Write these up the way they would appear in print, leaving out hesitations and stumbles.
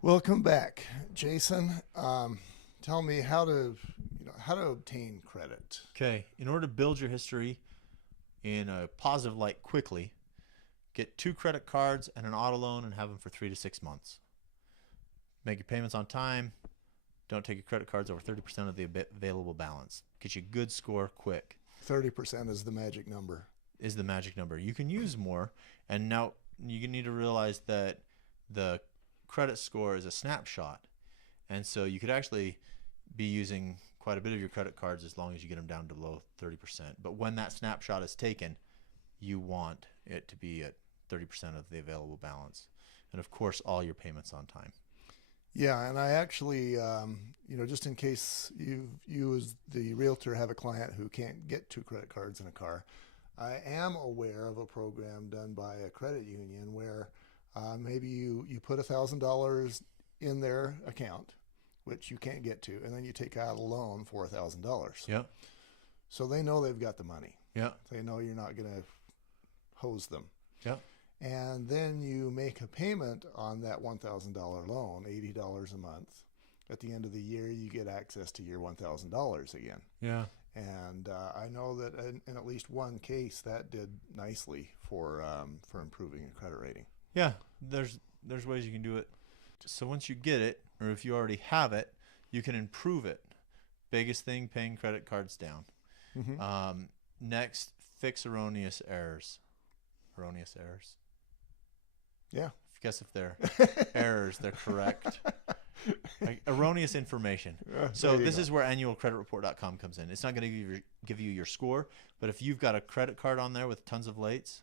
Welcome back, Jason. Tell me how to obtain credit. Okay, in order to build your history in a positive light quickly, get two credit cards and an auto loan and have them for 3 to 6 months. Make your payments on time. Don't take your credit cards over 30% of the available balance. Get you a good score quick 30% is the magic number. is the magic number. You can use more, and now you need to realize that the credit score is a snapshot, and so you could actually be using quite a bit of your credit cards as long as you get them down to below 30%. But when that snapshot is taken, you want it to be at 30% of the available balance. And of course, all your payments on time. Yeah, and I actually, just in case you as the realtor have a client who can't get two credit cards in a car, I am aware of a program done by a credit union where maybe you put $1,000 in their account, which you can't get to, and then you take out a loan for $1,000. Yeah. So they know they've got the money. Yeah. They know you're not going to hose them. Yeah. And then you make a payment on that $1,000 loan, $80 a month. At the end of the year, you get access to your $1,000 again. Yeah. And I know that in at least one case that did nicely for improving a credit rating. Yeah. There's ways you can do it. So once you get it, or if you already have it, you can improve it. Biggest thing, paying credit cards down. Mm-hmm. Next, fix erroneous errors. Erroneous errors. Yeah. Guess if they're errors, they're correct. Like erroneous information. So There you this go. is where annualcreditreport.com comes in. It's not going to give you your score, but if you've got a credit card on there with tons of lates,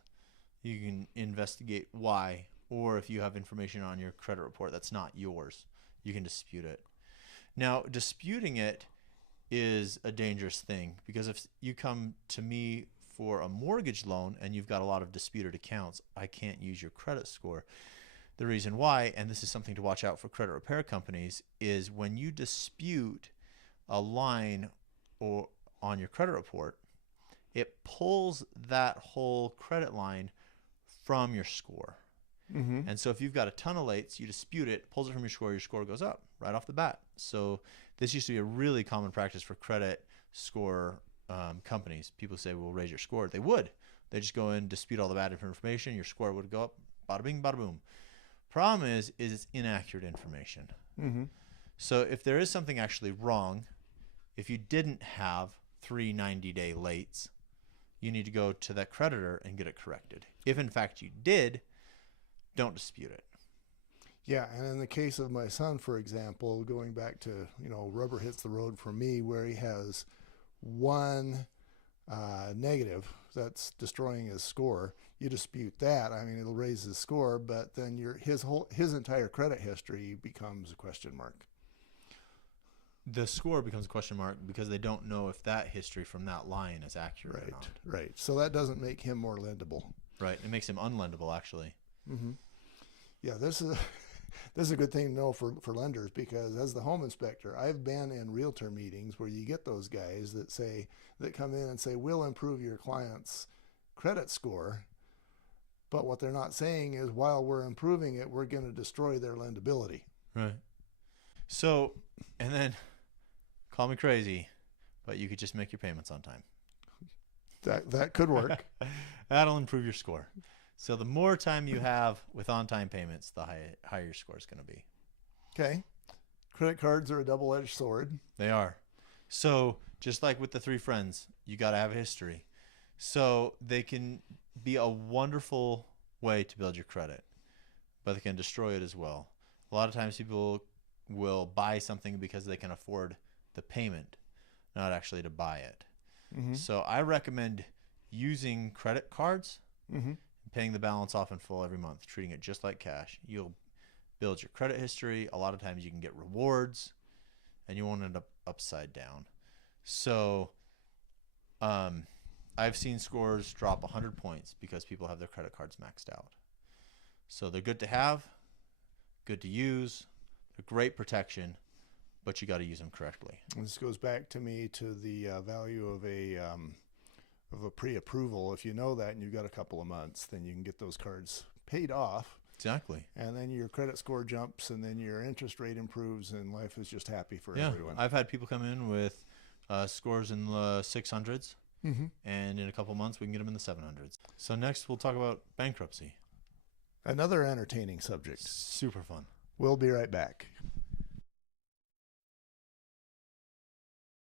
you can investigate why. Or if you have information on your credit report that's not yours, you can dispute it. Now, disputing it is a dangerous thing because if you come to me for a mortgage loan and you've got a lot of disputed accounts, I can't use your credit score. The reason why, and this is something to watch out for credit repair companies, is when you dispute a line or on your credit report, it pulls that whole credit line from your score. Mm-hmm. And so if you've got a ton of lates, you dispute it, pulls it from your score goes up right off the bat. So this used to be a really common practice for credit score companies. People say, we'll raise your score. They would. They just go in, dispute all the bad information, your score would go up, bada bing, bada boom. Problem is it's inaccurate information. Mm-hmm. So if there is something actually wrong, if you didn't have 3 90-day lates, you need to go to that creditor and get it corrected. If in fact you did, don't dispute it. Yeah, and in the case of my son, for example, going back to, rubber hits the road for me, where he has one negative that's destroying his score. You dispute that. I mean, it'll raise his score, but then his entire credit history becomes a question mark. The score becomes a question mark because they don't know if that history from that line is accurate or Right, not. right. So that doesn't make him more lendable. Right. It makes him unlendable, actually. Mm-hmm. Yeah, this is this is a good thing to know for lenders, because as the home inspector, I've been in realtor meetings where you get those guys that come in and say, we'll improve your client's credit score, but what they're not saying is, while we're improving it, we're going to destroy their lendability. Right. So, and then call me crazy, but you could just make your payments on time. That could work. That'll improve your score. So the more time you have with on-time payments, the higher your score is going to be. Okay. Credit cards are a double-edged sword. They are. So just like with the three friends, you got to have a history. So they can be a wonderful way to build your credit, but they can destroy it as well. A lot of times people will buy something because they can afford the payment, not actually to buy it. Mm-hmm. So I recommend using credit cards, Mm-hmm. paying the balance off in full every month, treating it just like cash. You'll build your credit history. A lot of times you can get rewards, and you won't end up upside down. So I've seen scores drop 100 points because people have their credit cards maxed out. So they're good to have, good to use, they're great protection, but you got to use them correctly. This goes back to the value of a pre-approval. If you know that and you've got a couple of months, then you can get those cards paid off Exactly. And then your credit score jumps, and then your interest rate improves, and life is just happy for Yeah, everyone. I've had people come in with scores in the 600s, and in a couple months we can get them in the 700s. So next we'll talk about bankruptcy. Another entertaining subject. Super fun. We'll be right back.